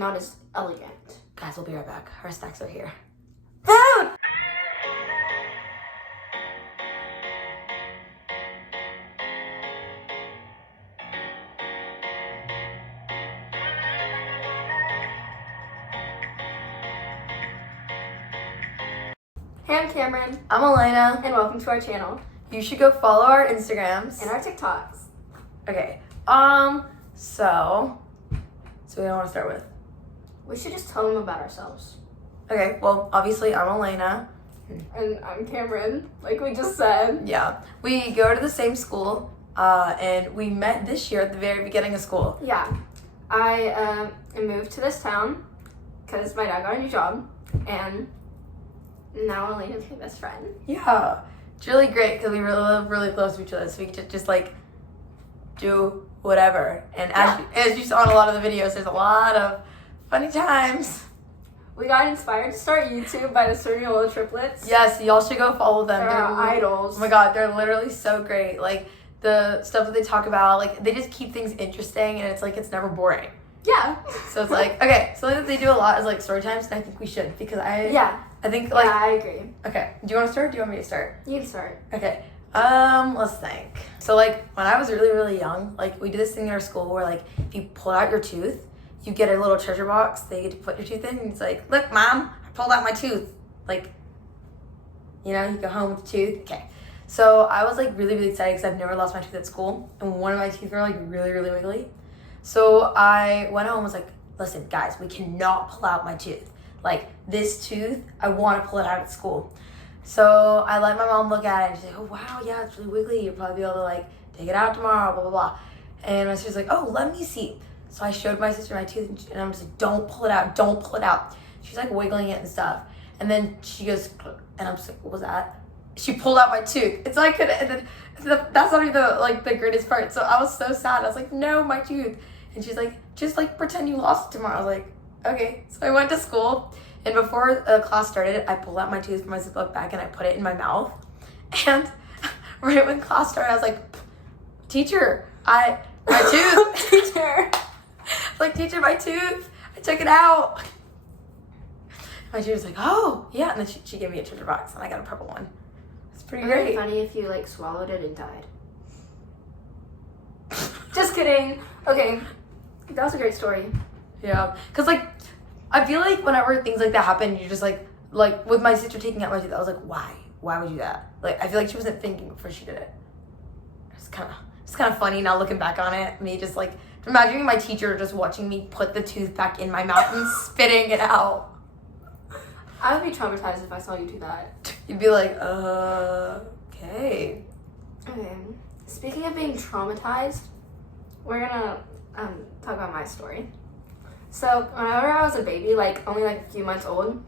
not as elegant. Guys, we'll be right back. Our snacks are here. Food! Hey, I'm Cameron, I'm Elena. and welcome to our channel You should go follow our Instagrams. and our TikToks. Okay. So what do you want to start with? We should just tell them about ourselves. Okay, well, obviously I'm Elena. And I'm Cameron, like we just said. Yeah. We go to the same school, and we met this year at the very beginning of school. Yeah, I moved to this town because my dad got a new job, and now Elena's my best friend. Yeah. It's really great because we live really close to each other, so we could just like do whatever. And as you saw in a lot of the videos, there's a lot of funny times. We got inspired to start YouTube by the Cerniola triplets. Yes, y'all should go follow them. They're our idols. Oh my god, they're literally so great. Like the stuff that they talk about, like they just keep things interesting, and it's like it's never boring. Yeah. So it's like okay, something that they do a lot is like story times, and I think we should because I think like I agree. okay. Do you want to start? Or do you want me to start? You can start. Okay. Let's think. So like when I was really young, like we did this thing in our school where like if you pull out your tooth, you get a little treasure box that you get to put your tooth in, and it's like, look, Mom, I pulled out my tooth. Like, you know, you go home with the tooth. Okay. So I was like really excited because I've never lost my tooth at school, and one of my teeth were like really wiggly. So I went home and was like, listen, guys, we cannot pull out my tooth. Like this tooth, I want to pull it out at school. So I let my mom look at it and she's like, oh wow, yeah, it's really wiggly. You'll probably be able to like take it out tomorrow, blah, blah, blah. And my sister's like, oh, let me see. So I showed my sister my tooth and I'm just like, don't pull it out, don't pull it out. She's like wiggling it and stuff. And then she goes, and I'm just like, what was that? She pulled out my tooth. It's like, and then that's not even the greatest part. So I was so sad. I was like, no, my tooth. And she's like, just like pretend you lost it tomorrow. I was like, okay. So I went to school. And before class started, I pulled out my tooth from my Ziploc bag and I put it in my mouth. And right when class started, I was like, teacher, my tooth. Teacher. Like, teacher, my tooth. I took it out. My teacher was like, oh, yeah. And then she gave me a treasure box and I got a purple one. It's pretty It'd be great. funny if you like swallowed it and died. Just kidding. Okay. That was a great story. Yeah. Because, like, I feel like whenever things like that happen, you're just like with my sister taking out my tooth, I was like, why? Why would you do that? Like, I feel like she wasn't thinking before she did it. It's kind of funny now looking back on it. Me just like imagining my teacher just watching me put the tooth back in my mouth and spitting it out. I would be traumatized if I saw you do that. You'd be like, okay. Okay. Speaking of being traumatized, we're gonna talk about my story. So whenever I was a baby, like only like a few months old,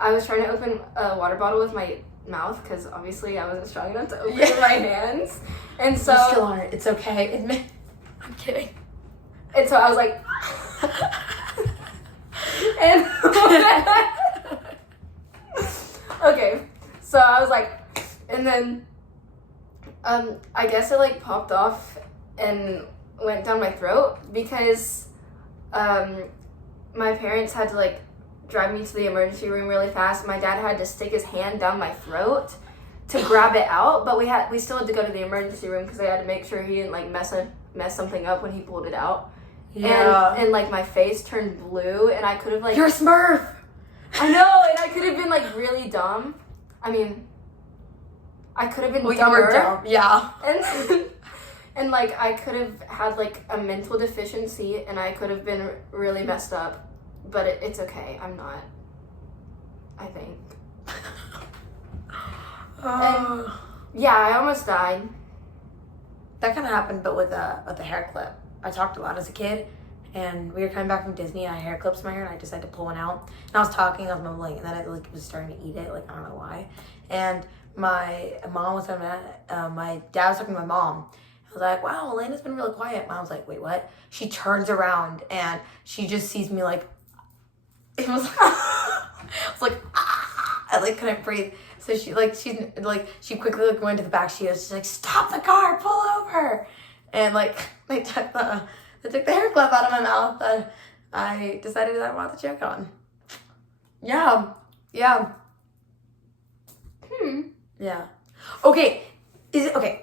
I was trying to open a water bottle with my mouth because obviously I wasn't strong enough to open it with my hands. And so You still aren't. It's okay. I'm kidding. And so I was like, and okay, so I was like, and then I guess it like popped off and went down my throat because my parents had to like drive me to the emergency room really fast. My dad had to stick his hand down my throat to grab it out, but we still had to go to the emergency room because they had to make sure he didn't like mess something up when he pulled it out. Yeah. And like my face turned blue and I could have like You're a Smurf. I know, and I could have been like really dumb. I mean, I could have been Well, you dumber. were dumb. Yeah. And like I could have had like a mental deficiency and I could have been really messed up. But it's okay. I'm not. I think. And, yeah, I almost died. That kind of happened, but with a hair clip. I talked a lot as a kid, and we were coming back from Disney, and I had hair clips in my hair, and I decided to pull one out. And I was talking, I was mumbling, and then I like was starting to eat it, like I don't know why. And my mom was talking my dad was talking to my mom. I was like, wow, Elena's been really quiet. Mom was like, wait, what? She turns around, and she just sees me like, it was, I was like, ah, I like couldn't breathe. So she quickly like went to the back. She's like, stop the car, pull over. And like they took the hair clip out of my mouth. And I decided that I wanted to check on. Yeah. Yeah. Yeah. Okay.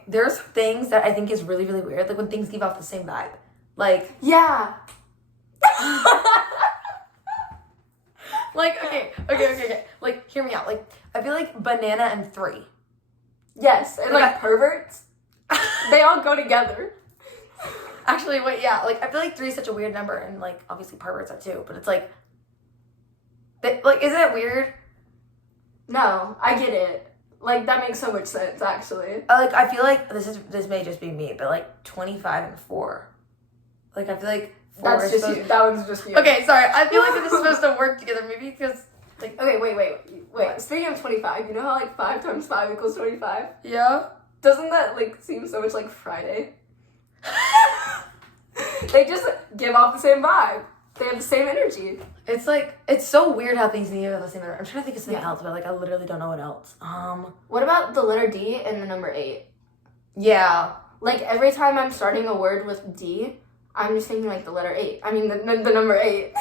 There's things that I think is really, really weird. Like when things give off the same vibe. Like, Yeah. like, okay. Like, hear me out. Like, I feel like banana and 3. Yes, and like perverts, they all go together. Actually, wait, yeah. Like, I feel like 3 is such a weird number, and like, obviously perverts are too. But it's like, isn't it weird? No, I get it. Like, that makes so much sense, actually. Like, I feel like this may just be me, but like 25 and 4. Like, I feel like 4 That's is just supposed... you. That one's just you. Okay, sorry. I feel like this is supposed to work together, maybe because like. Okay, wait. Speaking of 25, you know how like 5 times 5 equals 25? Yeah. Doesn't that like seem so much like Friday? They just give off the same vibe. They have the same energy. It's like, it's so weird how things need to have the same. I'm trying to think of something Yeah. else, but like I literally don't know what else. What about the letter D and the number 8? Yeah. Like every time I'm starting a word with D, I'm just thinking like the letter 8. I mean the number 8.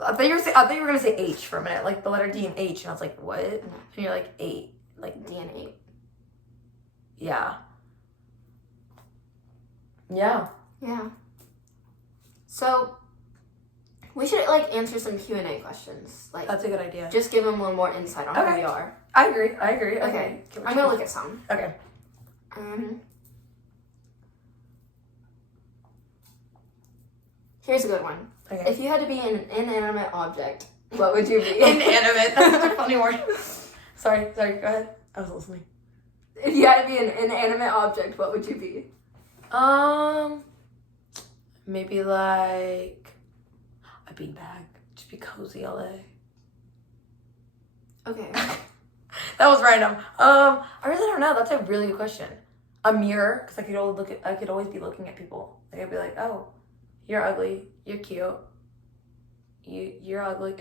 I thought you were gonna say H for a minute, like the letter D and H, and I was like, what? And you're like 8, like D and 8. yeah. Yeah. Yeah. So we should like answer some Q&A questions. Like That's a good idea. just give them a little more insight on who Okay. we are. I agree. Okay. I'm gonna look at some. Okay. Here's a good one. Okay. If you had to be an inanimate object, what would you be? Inanimate. That's such a funny word. Sorry, go ahead. I was listening. If you had to be an inanimate object, what would you be? Maybe like a beanbag. Just be cozy all day. Okay. That was random. I really don't know. That's a really good question. A mirror, because I could always be looking at people. Like I'd be like, oh, you're ugly. You're cute. You're ugly.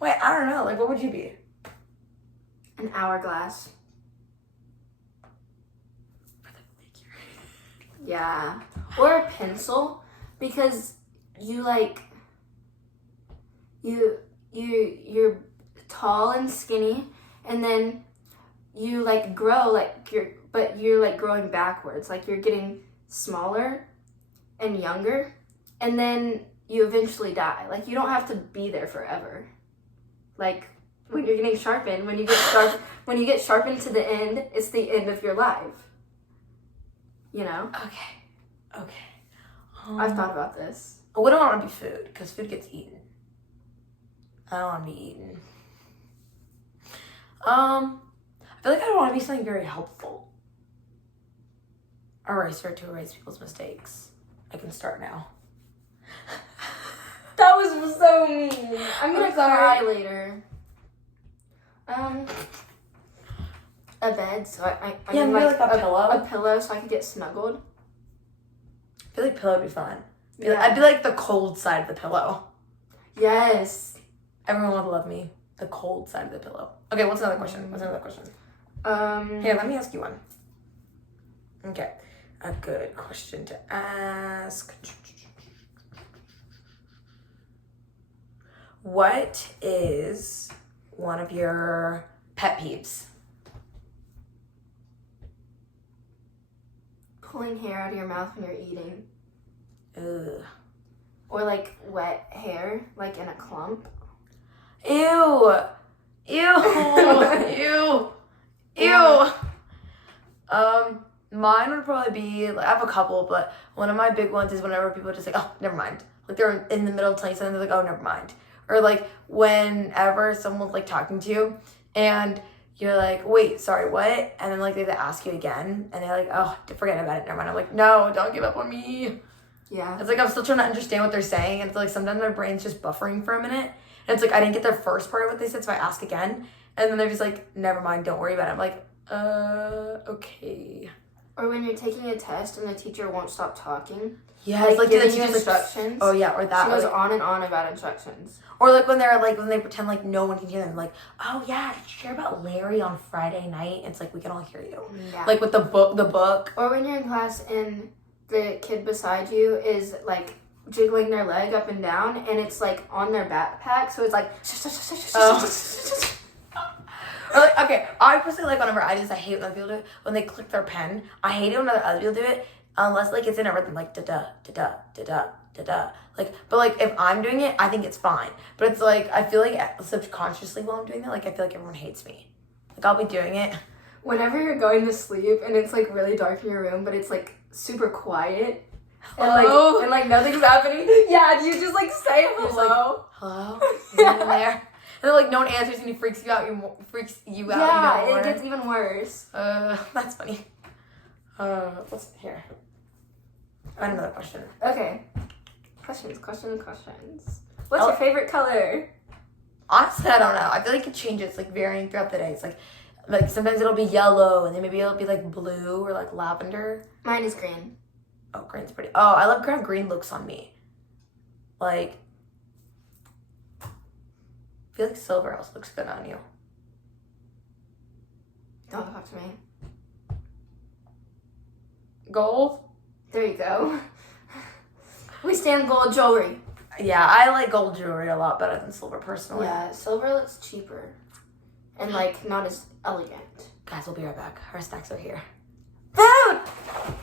Wait, I don't know. Like, what would you be? An hourglass. For the figure. Yeah. Or a pencil, because you like you're tall and skinny, and then you like grow like you're like growing backwards, like you're getting smaller and younger, and then you eventually die. Like you don't have to be there forever. Like when you're getting sharpened, when you get sharpened to the end, it's the end of your life. You know? Okay. I've thought about this. I wouldn't want to be food, because food gets eaten. I don't want to be eaten. I feel like I don't want to be something very helpful. Eraser to erase people's mistakes. I can start now. That was so mean. I'm gonna I'm sorry. cry later. A bed, so I Yeah, mean, maybe like a pillow. A pillow, so I can get snuggled. I feel like pillow would be fun. Yeah. I'd be like the cold side of the pillow. Yes. Everyone would love me. The cold side of the pillow. Okay, what's another question? Here, let me ask you one. Okay. A good question to ask. What is one of your pet peeves? Pulling hair out of your mouth when you're eating, Ugh. or like wet hair, like in a clump. Ew. Mine would probably be, like, I have a couple, but one of my big ones is whenever people are just like, oh, never mind. Like, they're in the middle of telling something, they're like, oh, never mind. Or, like, whenever someone's, like, talking to you, and you're like, wait, sorry, what? And then, like, they have to ask you again, and they're like, oh, forget about it, never mind. I'm like, no, don't give up on me. Yeah. It's like, I'm still trying to understand what they're saying, and it's like, sometimes my brain's just buffering for a minute, and it's like, I didn't get the first part of what they said, so I ask again, and then they're just like, never mind, don't worry about it. I'm like, okay. Or when you're taking a test and the teacher won't stop talking. Yeah, like do giving they you just, instructions. Oh yeah, or that. She goes like, on and on about instructions. or like when they pretend like no one can hear them. Like, oh yeah, did you hear about Larry on Friday night? It's like we can all hear you. Yeah. Like with the book. Or when you're in class and the kid beside you is like jiggling their leg up and down, and it's like on their backpack, so it's like. Or like, okay, I personally like whenever I do this, I hate when other people do it. When they click their pen, I hate it when other people do it, unless like it's in a rhythm, like da-da, da-da, da-da, da-da. Like, but like if I'm doing it, I think it's fine. But it's like, I feel like subconsciously while I'm doing that, like I feel like everyone hates me. Like I'll be doing it. Whenever you're going to sleep and it's like really dark in your room, but it's like super quiet. Hello? And like nothing's happening. Yeah, you just like say You're just like, hello. hello? Is anyone there? And then like no one answers and it freaks you out. Yeah, even more. it gets even worse. That's funny. What's here? I have another question. Okay. Questions. What's your favorite color? Honestly, I don't know. I feel like it changes, like varying throughout the day. It's like sometimes it'll be yellow, and then maybe it'll be like blue or like lavender. Mine is green. Oh, green's pretty. Oh, I love how green looks on me. Like, I feel like silver else looks good on you. Don't talk to me. Gold? There you go. We stand gold jewelry. Yeah, I like gold jewelry a lot better than silver personally. Yeah, silver looks cheaper. And like not as elegant. Guys, we'll be right back. Our snacks are here. Food!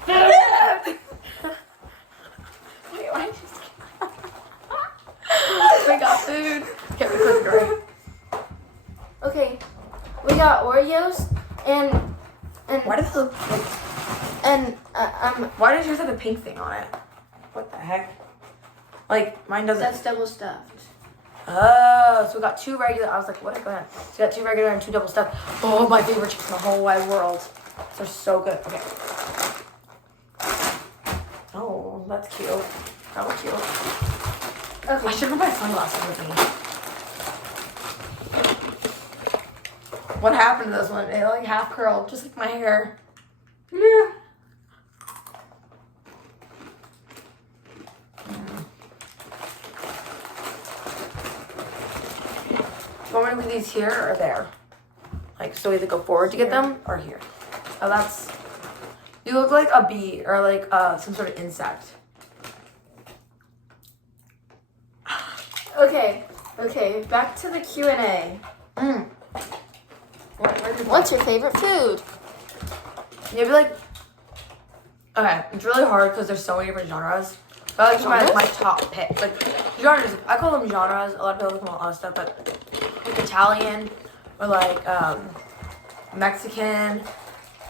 Food! Wait, why did you we got food. Can't be quick, right? Okay. We got Oreos and Why does it look like... and Why does yours have a pink thing on it? What the heck? Like, mine doesn't. that's double stuffed. Oh, so we got 2 regular. I was like, what? Go ahead. So we got 2 regular and 2 double stuffed. Oh, my favorite chips in the whole wide world. They're so good. Okay. Oh, that's cute. That was cute. Okay. I should have my sunglasses with me. What happened to this one? It like half curled, just like my hair. Yeah. Do you want me to leave these here or there? Like, so we either go forward to get them or here. Oh, that's... You look like a bee or like some sort of insect. Okay, back to the Q&A. Where's your What's your favorite food? Maybe like... Okay, it's really hard because there's so many different genres. But I like Genres? my top pick. Like, genres, I call them genres. A lot of people call them other stuff, but like Italian or like Mexican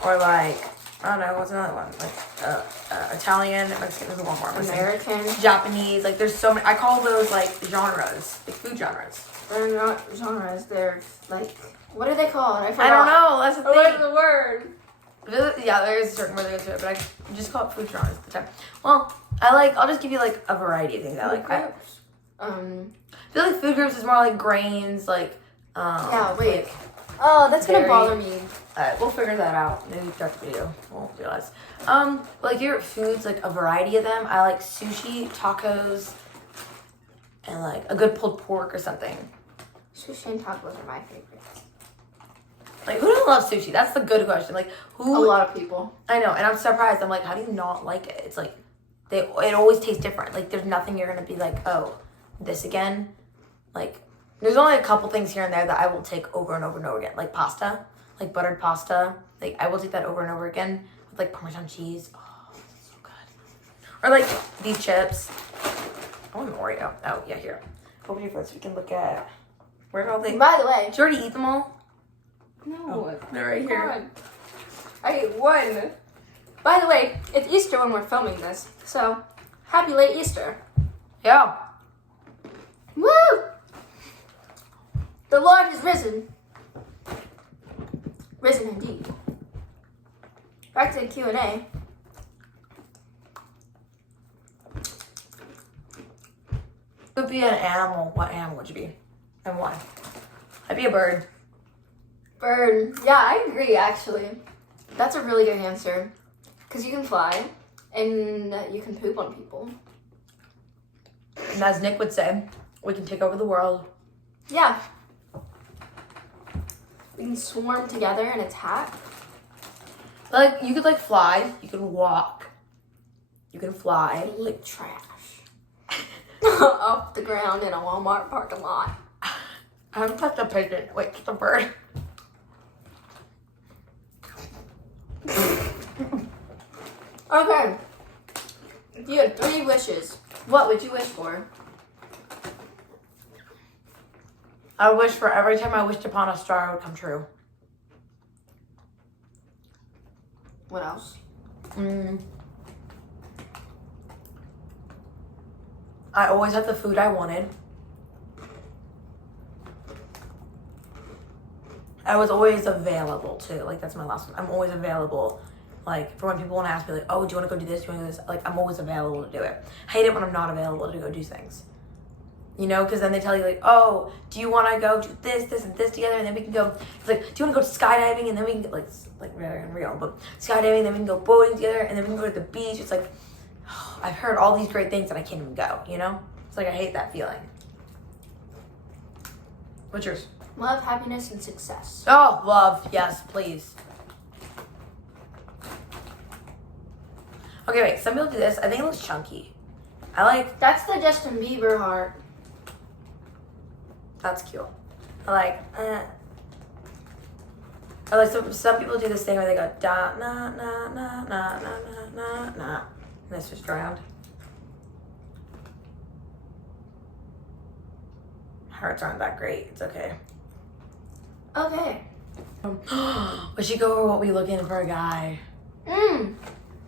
or like, I don't know, what's another one? Like Italian, Mexican, there's one more. American. Japanese, like there's so many. I call those like genres, like food genres. They're not genres. They're like, what are they called? I forgot. I don't know, that's the thing. What's the word? Yeah, there is a certain word that goes to it, but I just call it food genres at the time. Well, I'll just give you like a variety of things I like. I feel like food groups is more like grains, like, Yeah, wait. like, Oh, that's gonna Very- bother me. Alright, we'll figure that out. Maybe throughout the video, we'll realize. Like your foods, like a variety of them. I like sushi, tacos, and like a good pulled pork or something. Sushi and tacos are my favorites. Like who doesn't love sushi? That's the good question. Like A who? lot of people. I know, and I'm surprised. I'm like, how do you not like it? It's like, it always tastes different. Like there's nothing you're gonna be like, oh, this again. Like there's only a couple things here and there that I will take over and over and over again. Like pasta, like buttered pasta. Like I will take that over and over again with like Parmesan cheese. Oh, this is so good. Or like these chips. I want an Oreo. Oh yeah, here. Open your phone so we can look at where are all they. By the way, Did you already eat them all? no, They're right here. God. I ate one. By the way, it's Easter when we're filming this, so happy late Easter. Yeah. Woo! The Lord is risen. Risen indeed. Back to the Q&A. Would be an animal. What animal would you be? And why? I'd be a bird. Bird. Yeah, I agree, actually. That's a really good answer. Because you can fly, and you can poop on people. And as Nick would say, we can take over the world. Yeah. We can swarm together and attack. Like, you could, like, fly. You can walk. You can fly. Like trash. off the ground in a Walmart parking lot. I haven't touched a pigeon. Wait, just a bird. Okay. If you had 3 wishes, what would you wish for? I wish for every time I wished upon a star, it would come true. What else? I always had the food I wanted. I was always available too. Like, that's my last one. I'm always available. Like, for when people want to ask me, like, oh, do you want to go do this? Do you want to do this? Like, I'm always available to do it. I hate it when I'm not available to go do things. You know, because then they tell you, like, oh, do you want to go do this, this, and this together? And then we can go, it's like, do you want to go skydiving? And then we can get, like very unreal, but skydiving, then we can go boating together, and then we can go to the beach. It's like, oh, I've heard all these great things and I can't even go, you know? It's like, I hate that feeling. What's yours? Love, happiness, and success. Oh, love. Yes, please. Okay, wait. Some people do this. I think it looks chunky. I like... That's the Justin Bieber heart. That's cute. I like... I like some people do this thing where they go da na na na na na na na na, and it's just drowned. Hearts aren't that great. It's okay. Okay. We should go over what we look in for a guy.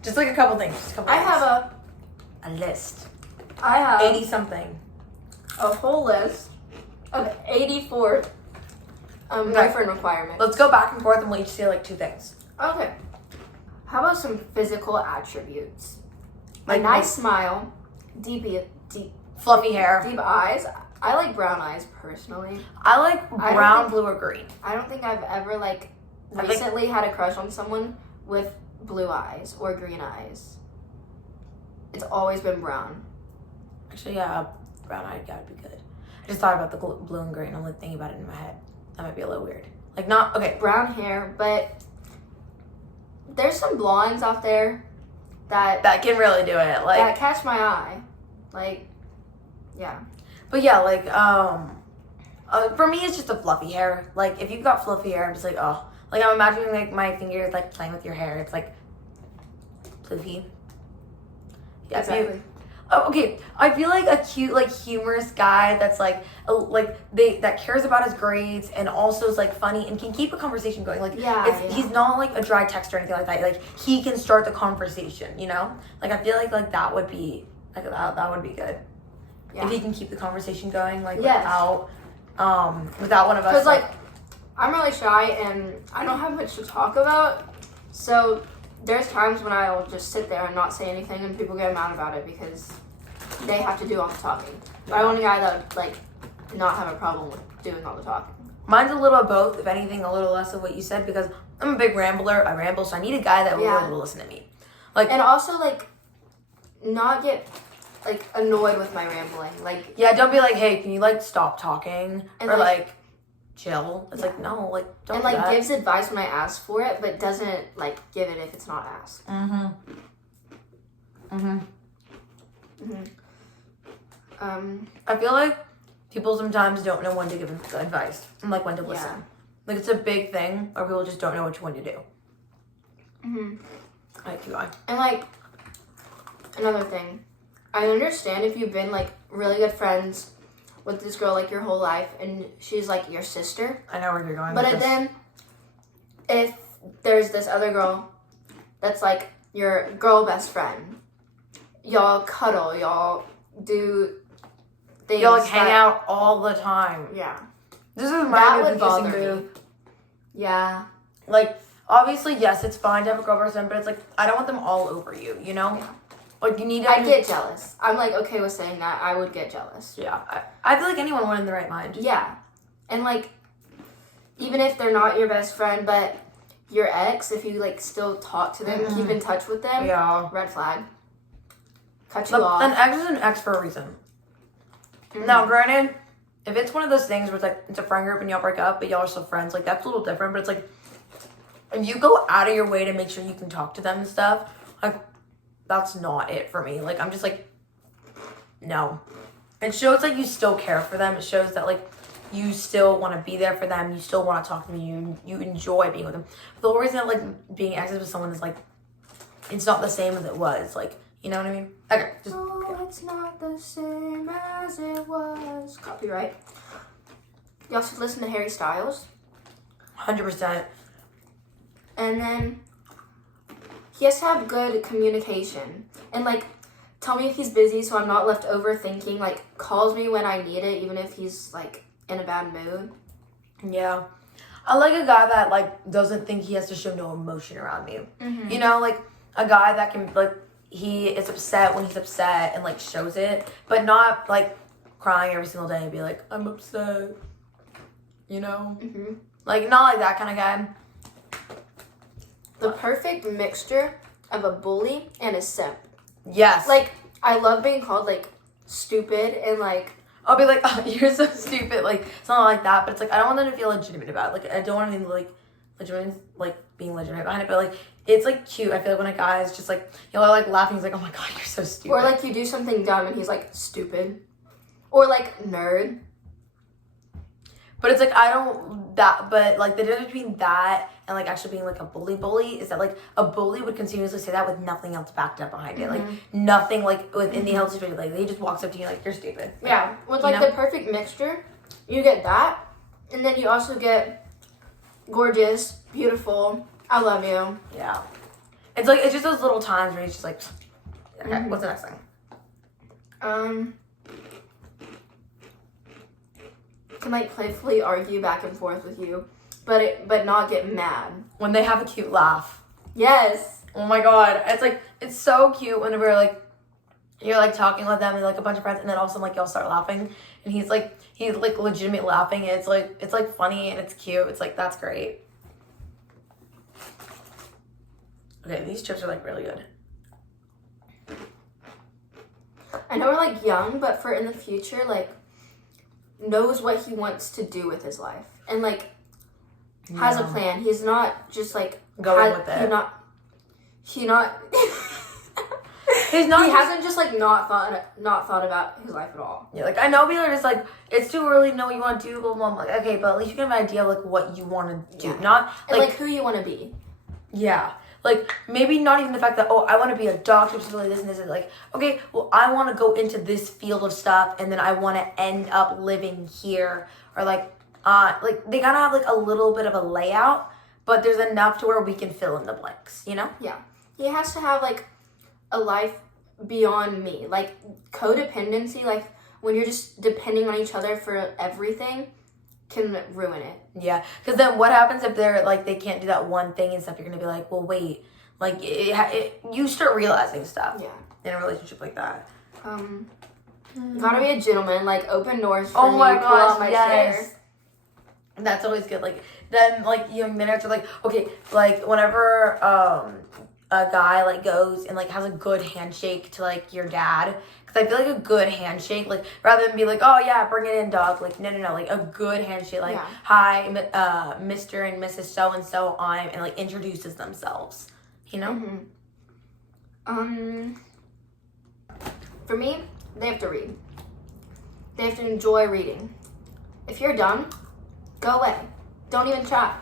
Just like a couple things. Just a couple I things. have a list. I have 80 something. a whole list of 84 boyfriend requirements. Let's go back and forth and we'll each say like 2 things. Okay. How about some physical attributes? Like a nice smile, deep fluffy hair. eyes. I like brown eyes personally. I like I don't brown, think- blue, or green. I don't think I've ever like I think- recently had a crush on someone with blue eyes or green eyes. It's always been brown. Actually, yeah, brown eyed guy would be good. I just thought about the blue and green. I'm like thinking about it in my head. That might be a little weird. Like, not okay. Brown hair, but there's some blondes out there that Can really do it. Like, that catch my eye. Like, yeah. but yeah, like for me, it's just a fluffy hair. Like, if you've got fluffy hair, I'm just like, oh, like I'm imagining like my fingers like playing with your hair. It's like fluffy. Yeah, Exactly. Oh, okay. I feel like a cute, like humorous guy that's like that cares about his grades and also is like funny and can keep a conversation going. Like, Yeah. he's not like a dry text or anything like that. Like, he can start the conversation. You know, like I feel like that would be like that would be good Yeah. if he can keep the conversation going. Like Yes. without one of us. Because like I'm really shy and I don't have much to talk about, so there's times when I'll just sit there and not say anything and people get mad about it because they have to do all the talking. But I want a guy that would like not have a problem with doing all the talking. Mine's a little of both. If anything, a little less of what you said because I'm a big rambler. I ramble, so I need a guy that will be Yeah. able to listen to me. Like, And also like not get like annoyed with my rambling. Like yeah, don't be like, hey, can you like stop talking And, or like- like chill? It's Yeah. like no, like don't and do like that. gives advice when I ask for it, but doesn't like give it if it's not asked. I feel like people sometimes don't know when to give advice and like when to listen. Yeah. Like it's a big thing, or people just don't know which one to do. Like keep going. And like another thing, I understand if you've been like really good friends with this girl like your whole life and she's like your sister. I know where you're going. But with this. then if there's this other girl that's like your girl best friend, y'all cuddle, y'all do things. you'll like hang that- out all the time. Yeah. This is That my would new bother kissing me. booth. Yeah. Like, obviously, yes, it's fine to have a girl person, but it's like, I don't want them all over you, you know? Like, you need to... I get jealous. I'm like okay with saying that. I would get jealous. Yeah. I feel like anyone would in the right mind. Yeah. And like even if they're not your best friend, but your ex, if you like still talk to them, keep in touch with them, Yeah. red flag. Cut you But off. an ex is an ex for a reason. Now, granted, if it's one of those things where it's like, it's a friend group and y'all break up, but y'all are still friends, like, that's a little different, but it's like, if you go out of your way to make sure you can talk to them and stuff, like, that's not it for me. Like, I'm just like, No. It shows like you still care for them. It shows that like you still want to be there for them. You still want to talk to them. You enjoy being with them. The whole reason that like being exes with someone is like it's not the same as it was. Like, you know what I mean? Okay. Just, oh, it's not the same as it was. Copyright. Y'all should listen to Harry Styles. 100%. And then he has to have good communication. And like tell me if he's busy so I'm not left overthinking. Like calls me when I need it, even if he's like in a bad mood. Yeah. I like a guy that like doesn't think he has to show no emotion around me. Mm-hmm. You know, like a guy that can like he is upset when he's upset and like shows it, but not like crying every single day and be like, I'm upset. You know? Mm-hmm. Like not like that kind of guy. The perfect mixture of a bully and a simp. Yes. Like, I love being called, like, stupid and, like... I'll be like, oh, you're so stupid. Like, something like that. But it's like, I don't want them to feel legitimate about it. Like, I don't want them to, like, being legitimate behind it. But, like, it's, like, cute. I feel like when a guy is just, like, you know, like, laughing, he's like, oh, my God, you're so stupid. Or, like, you do something dumb and he's, like, stupid. Or, like, nerd. But it's, like, I don't... But, like, the difference between that and, like, actually being, like, a bully is that, like, a bully would continuously say that with nothing else backed up behind it. Like, nothing, like, within the health situation. Like, he just walks up to you like, you're stupid. Like, yeah. With, like, the perfect mixture, you get that. And then you also get gorgeous, beautiful, I love you. Yeah. It's, like, it's just those little times where he's just, like, okay, what's the next thing? Can, like, playfully argue back and forth with you, but not get mad. When they have a cute laugh. Yes. Oh my God. It's like, it's so cute whenever like, you're like talking with them and like a bunch of friends and then all of a sudden like y'all start laughing and he's like legitimate laughing and it's like funny and it's cute. It's like, that's great. Okay, these chips are like really good. I know we're like young, but for in the future, like, knows what he wants to do with his life and like has a plan. He's not just like going with it. He hasn't just like not thought about his life at all. Yeah, like I know people are just like, it's too early to know what you want to do, blah blah. I'm like, okay, but at least you can have an idea of like what you want to do, not and like who you want to be. Yeah. Like, maybe not even the fact that, oh, I want to be a doctor, something like this and this. Is like, okay, well, I want to go into this field of stuff, and then I want to end up living here. Or, like, they gotta have, like, a little bit of a layout, but there's enough to where we can fill in the blanks, you know? Yeah. He has to have, like, a life beyond me. Like, codependency, like, when you're just depending on each other for everything, can ruin it. Yeah, because then what happens if they're like they can't do that one thing and stuff? You're gonna be like, well, wait, like you start realizing stuff. Yeah. In a relationship like that. Gotta be a gentleman, like open doors for oh me. my gosh, my yes. chair. That's always good. Like then, like young minutes are like okay, like whenever a guy like goes and like has a good handshake to like your dad. Because I feel like a good handshake, like, rather than be like, oh, yeah, bring it in, dog. Like, no. Like, a good handshake, like, hi, Mr. and Mrs. So-and-so, and, like, introduces themselves. You know? For me, they have to read. They have to enjoy reading. If you're done, go away. Don't even chat.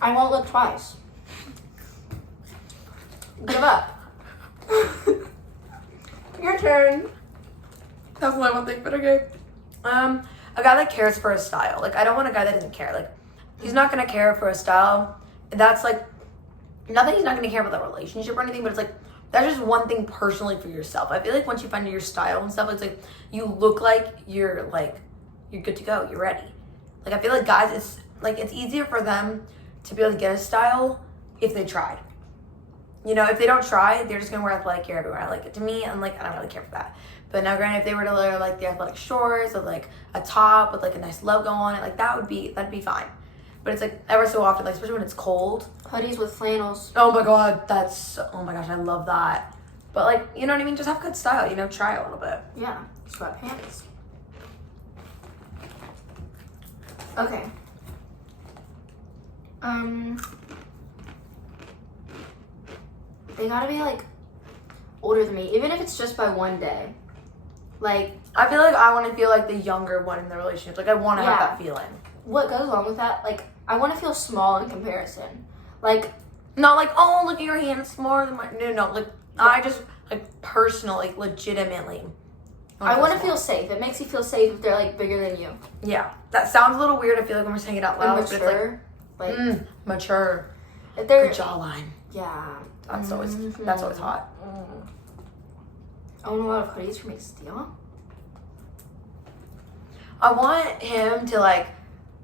I won't look twice. Give up. Your turn. That's my one thing, but okay. A guy that cares for his style. Like, I don't want a guy that doesn't care. Like, he's not gonna care for his style. That's like, not that he's not gonna care about the relationship or anything, but it's like, that's just one thing personally for yourself. I feel like once you find your style and stuff, it's like, you look like you're good to go. You're ready. Like, I feel like guys, it's easier for them to be able to get a style if they tried. You know, if they don't try, they're just gonna wear athletic gear everywhere. Like, to me, I'm like, I don't really care for that. But now, granted, if they were to wear like the athletic shorts with like a top with like a nice logo on it, like that'd be fine. But it's like ever so often, like especially when it's cold. Hoodies with flannels. Oh my god, oh my gosh, I love that. But like, you know what I mean? Just have good style. You know, try a little bit. Yeah, sweatpants. Okay. They gotta be like older than me, even if it's just by one day. Like, I feel like I want to feel like the younger one in the relationship. Like, I want to have Yeah. that feeling. what goes along with that? Like, I want to feel small in comparison. Like, Not like, oh, look at your hand, it's smaller than mine. No. Like, I just, like, personally, like, legitimately. I want to small. feel safe. It makes you feel safe if they're, like, bigger than you. Yeah. That sounds a little weird. I feel like when we're saying it out loud. And But it's mature. Like, like, mature. if they're... Good jawline. Yeah. That's always hot. I want a lot of hoodies from Steele. I want him to, like,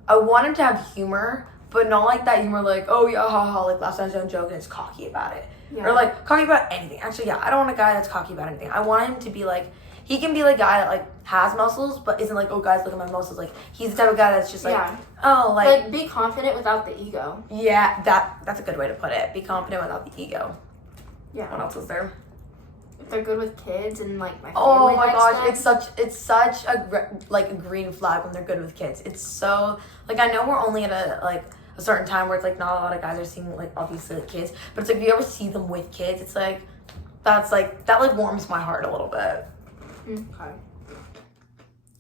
I want him to have humor, but not like that humor, like, oh, yeah, haha, like, last night's done joke and is cocky about it. Yeah. Or, like, cocky about anything. Actually, yeah, I don't want a guy that's cocky about anything. I want him to be, like, he can be, like, a guy that, like, has muscles, but isn't, like, oh, guys, look at my muscles. Like, he's the type of guy that's just, like, Yeah. oh, like, Be confident without the ego. yeah, that's a good way to put it. Be confident without the ego. Yeah. What else is there? If they're good with kids and, like, my family Oh my likes gosh, them. it's such a green flag when they're good with kids. It's so, like, I know we're only at a certain time where it's like not a lot of guys are seeing, like, obviously, like, kids, but it's like if you ever see them with kids, it's like that warms my heart a little bit. Okay.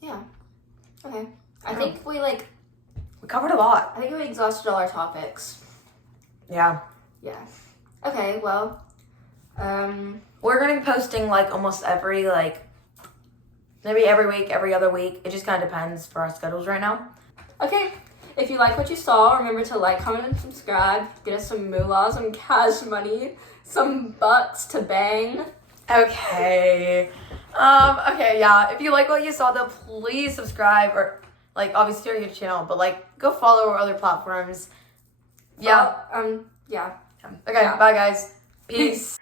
Yeah. Okay. I Yeah. think we covered a lot. I think we exhausted all our topics. Yeah. Yeah. Okay, well, We're gonna be posting, like, almost every, like, maybe every week, every other week. It just kind of depends for our schedules right now. okay. If you like what you saw, remember to like, comment, and subscribe. Get us some moolah, some cash money, some butts to bang. Okay. Okay, yeah. If you like what you saw, though, please subscribe or, like, obviously our YouTube channel, but, like, go follow our other platforms. Yeah. Yeah. Okay, bye, guys. Peace.